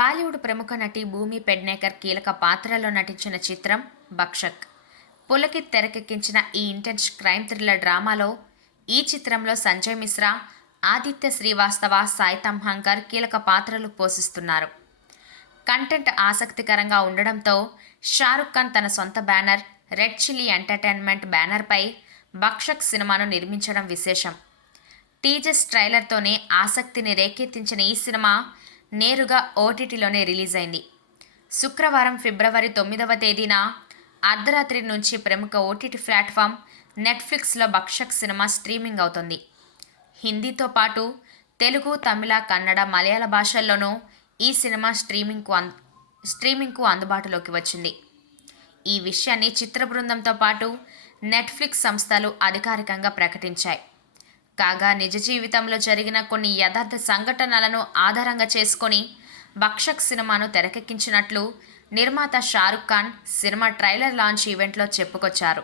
బాలీవుడ్ ప్రముఖ నటి భూమి పెడ్నేకర్ కీలక పాత్రలో నటించిన చిత్రం బక్షక్. పులకిత్ తెరకెక్కించిన ఈ ఇంటెన్స్ క్రైమ్ థ్రిల్లర్ డ్రామాలో ఈ చిత్రంలో సంజయ్ మిశ్రా, ఆదిత్య శ్రీవాస్తవ, సాయి తమ్హంకర్ కీలక పాత్రలు పోషిస్తున్నారు. కంటెంట్ ఆసక్తికరంగా ఉండడంతో షారుఖ్ ఖాన్ తన సొంత బ్యానర్ రెడ్ చిల్లీ ఎంటర్టైన్మెంట్ బ్యానర్పై బక్షక్ సినిమాను నిర్మించడం విశేషం. టీజర్స్ ట్రైలర్తోనే ఆసక్తిని రేకెత్తించిన ఈ సినిమా నేరుగా ఓటీటీలోనే రిలీజ్ అయింది. శుక్రవారం ఫిబ్రవరి 9వ తేదీన అర్ధరాత్రి నుంచి ప్రముఖ ఓటీటీ ప్లాట్ఫామ్ నెట్ఫ్లిక్స్లో బక్షక్ సినిమా స్ట్రీమింగ్ అవుతుంది. హిందీతో పాటు తెలుగు, తమిళ, కన్నడ, మలయాళ భాషల్లోనూ ఈ సినిమా స్ట్రీమింగ్కు అందుబాటులోకి వచ్చింది. ఈ విషయాన్ని చిత్ర బృందంతో పాటు నెట్ఫ్లిక్స్ సంస్థలు అధికారికంగా ప్రకటించాయి. కాగా నిజ జీవితంలో జరిగిన కొన్ని యథార్థ సంఘటనలను ఆధారంగా చేసుకొని బక్షక్ సినిమాను తెరకెక్కించినట్లు నిర్మాత Shahrukh Khan cinema trailer launch ఈవెంట్లో చెప్పుకొచ్చారు.